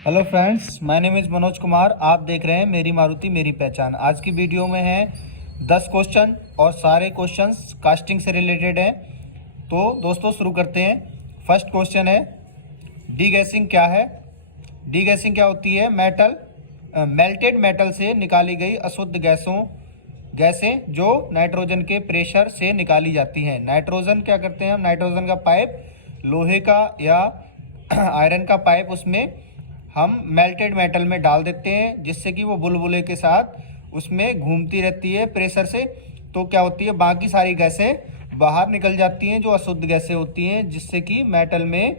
Hello friends, my name is Manoj Kumar. आप देख रहे हैं मेरी मारुति मेरी पहचान। आज की वीडियो में है 10 क्वेश्चन और सारे क्वेश्चंस कास्टिंग से रिलेटेड हैं। तो दोस्तों शुरू करते हैं। फर्स्ट क्वेश्चन है, डी गैसिंग क्या है? डी गैसिंग क्या होती है? मेल्टेड मेटल से निकाली गई अशुद्ध गैसें जो नाइट्रोजन के प्रेशर से निकाली जाती हैं। नाइट्रोजन क्या करते हैं हम? नाइट्रोजन का पाइप, लोहे का या आयरन का पाइप, उसमें हम मेल्टेड मेटल में डाल देते हैं, जिससे कि वो बुलबुले के साथ उसमें घूमती रहती है प्रेशर से। तो क्या होती है, बाकी सारी गैसें बाहर निकल जाती हैं जो अशुद्ध गैसें होती हैं, जिससे कि मेटल में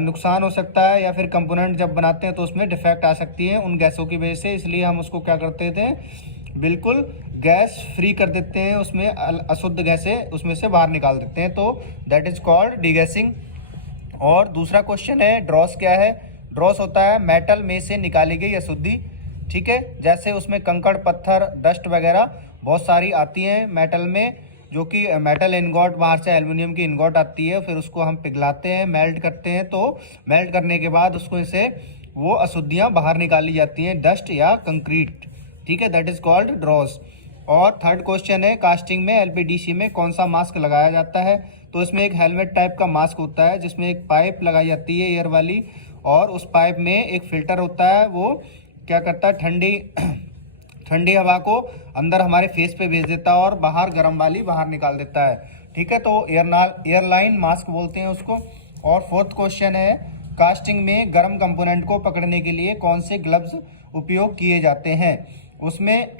नुकसान हो सकता है या फिर कंपोनेंट जब बनाते हैं तो उसमें डिफेक्ट आ सकती है उन गैसों की वजह से। इसलिए हम उसको क्या करते थे, बिल्कुल गैस फ्री कर देते हैं, उसमें अशुद्ध गैसें उसमें से बाहर निकाल देते हैं। तो दैट इज कॉल्ड डीगैसिंग। और दूसरा क्वेश्चन है, ड्रॉस क्या है? ड्रॉस होता है मेटल में से निकाली गई अशुद्धि। ठीक है, जैसे उसमें कंकड़, पत्थर, डस्ट वगैरह बहुत सारी आती हैं मेटल में, जो कि मेटल इनगॉट, बाहर से एल्युमिनियम की इनगॉट आती है, फिर उसको हम पिघलाते हैं, मेल्ट करते हैं। तो मेल्ट करने के बाद उसको से वो अशुद्धियाँ बाहर निकाली जाती हैं, डस्ट या कंक्रीट। ठीक है, दैट इज कॉल्ड ड्रॉस। और थर्ड क्वेश्चन है, कास्टिंग में एलपीडीसी में कौन सा मास्क लगाया जाता है? तो इसमें एक हेलमेट टाइप का मास्क होता है, जिसमें एक पाइप लगाई जाती है एयर वाली, और उस पाइप में एक फिल्टर होता है। वो क्या करता है, ठंडी हवा को अंदर हमारे फेस पे भेज देता है और बाहर गर्म वाली बाहर निकाल देता है। ठीक है, तो एयरलाइन मास्क बोलते हैं उसको। और फोर्थ क्वेश्चन है, कास्टिंग में गर्म कंपोनेंट को पकड़ने के लिए कौन से ग्लव्स उपयोग किए जाते हैं? उसमें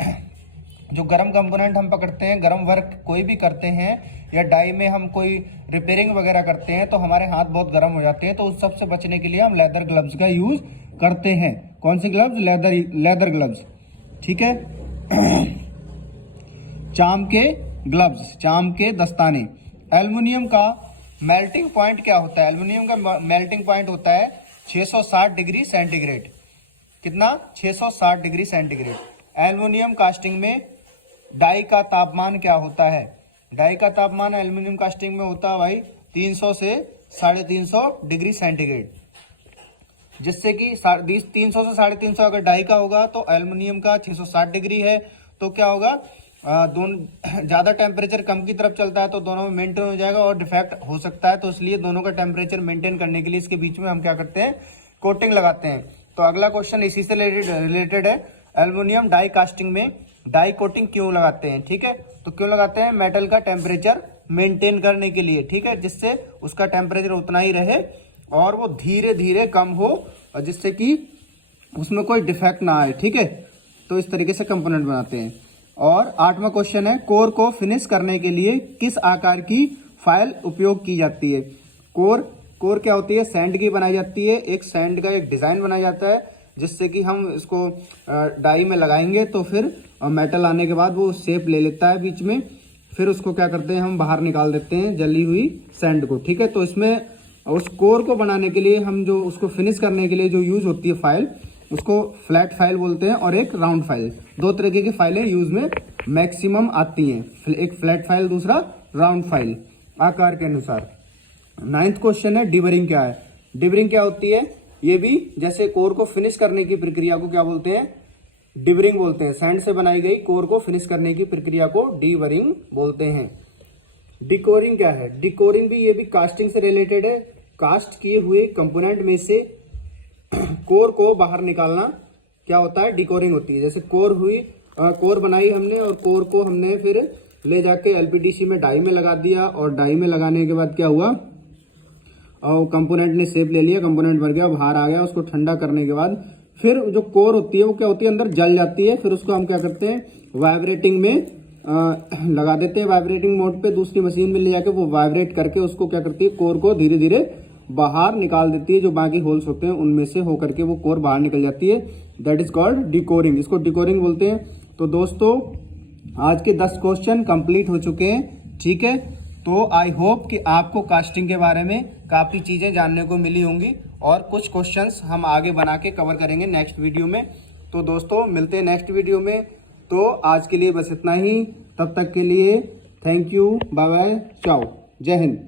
जो गर्म कंपोनेंट हम पकड़ते हैं, गर्म वर्क कोई भी करते हैं या डाई में हम कोई रिपेयरिंग वगैरह करते हैं, तो हमारे हाथ बहुत गर्म हो जाते हैं। तो उस सब से बचने के लिए हम लेदर ग्लव्स का यूज करते हैं। कौन से ग्लव्स? Leather gloves. ठीक है। चाम के ग्लव्स, चाम के दस्ताने। एल्युमिनियम का मेल्टिंग पॉइंट क्या होता है? एल्युमिनियम का मेल्टिंग पॉइंट होता है 660 डिग्री सेंटीग्रेड। कितना? 660 डिग्री सेंटीग्रेड। एल्युमिनियम कास्टिंग में डाई का तापमान क्या होता है? डाई का तापमान एल्युमिनियम कास्टिंग में होता है भाई 300 से 350 डिग्री सेंटीग्रेड, जिससे कि 300 से 350 अगर डाई का होगा तो एल्युमिनियम का 660 डिग्री है। तो क्या होगा, दोनों ज़्यादा टेम्परेचर कम की तरफ चलता है तो दोनों में मेंटेन हो जाएगा और डिफेक्ट हो सकता है। तो इसलिए दोनों का टेम्परेचर मेंटेन करने के लिए इसके बीच में हम क्या करते हैं, कोटिंग लगाते हैं। तो अगला क्वेश्चन इसी से रिलेटेड है। एल्युमिनियम डाई कास्टिंग में डाई कोटिंग क्यों लगाते हैं? ठीक है, तो क्यों लगाते हैं? मेटल का टेम्परेचर मेंटेन करने के लिए। ठीक है, जिससे उसका टेम्परेचर उतना ही रहे और वो धीरे धीरे कम हो, और जिससे कि उसमें कोई डिफेक्ट ना आए। ठीक है, तो इस तरीके से कंपोनेंट बनाते हैं। और 8वां क्वेश्चन है, कोर को फिनिश करने के लिए किस आकार की फाइल उपयोग की जाती है? कोर क्या होती है? सैंड की बनाई जाती है। एक सैंड का एक डिजाइन बनाया जाता है, जिससे कि हम इसको डाई में लगाएंगे तो फिर मेटल आने के बाद वो शेप ले लेता है बीच में। फिर उसको क्या करते हैं, हम बाहर निकाल देते हैं जली हुई सैंड को। ठीक है, तो इसमें उस कोर को बनाने के लिए हम जो उसको फिनिश करने के लिए जो यूज होती है फाइल, उसको फ्लैट फाइल बोलते हैं और एक राउंड फाइल। दो तरीके की फाइलें यूज में मैक्सिमम आती हैं, एक फ्लैट फाइल, दूसरा राउंड फाइल, आकार के अनुसार। 9th क्वेश्चन है, डिबरिंग क्या है? डिबरिंग क्या होती है? ये भी जैसे कोर को फिनिश करने की प्रक्रिया को क्या बोलते हैं? डिबरिंग बोलते हैं। सैंड से बनाई गई कोर को फिनिश करने की प्रक्रिया को डिबरिंग बोलते हैं। डिकोरिंग क्या है? डिकोरिंग भी, ये भी कास्टिंग से रिलेटेड है। कास्ट किए हुए कंपोनेंट में से कोर को बाहर निकालना क्या होता है? डिकोरिंग होती है। जैसे कोर बनाई हमने और कोर को हमने फिर ले जाके एलपीडीसी में डाई में लगा दिया, और डाई में लगाने के बाद क्या हुआ, और कंपोनेंट ने शेप ले लिया, कंपोनेंट भर गया, बाहर आ गया। उसको ठंडा करने के बाद फिर जो कोर होती है वो क्या होती है, अंदर जल जाती है। फिर उसको हम क्या करते हैं, वाइब्रेटिंग में लगा देते हैं, वाइब्रेटिंग मोड पे दूसरी मशीन में ले जाके वो वाइब्रेट करके उसको क्या करती है, कोर को धीरे धीरे बाहर निकाल देती है। जो बाकी होल्स होते हैं उनमें से होकर के वो कोर बाहर निकल जाती है। That is called decoring. इसको डिकोरिंग बोलते हैं। तो दोस्तों, आज के 10 क्वेश्चन कंप्लीट हो चुके हैं। ठीक है, तो आई होप कि आपको कास्टिंग के बारे में काफ़ी चीज़ें जानने को मिली होंगी, और कुछ क्वेश्चंस हम आगे बना के कवर करेंगे नेक्स्ट वीडियो में। तो दोस्तों, मिलते हैं नेक्स्ट वीडियो में। तो आज के लिए बस इतना ही। तब तक के लिए थैंक यू, बाय बाय, चाओ, जय हिंद।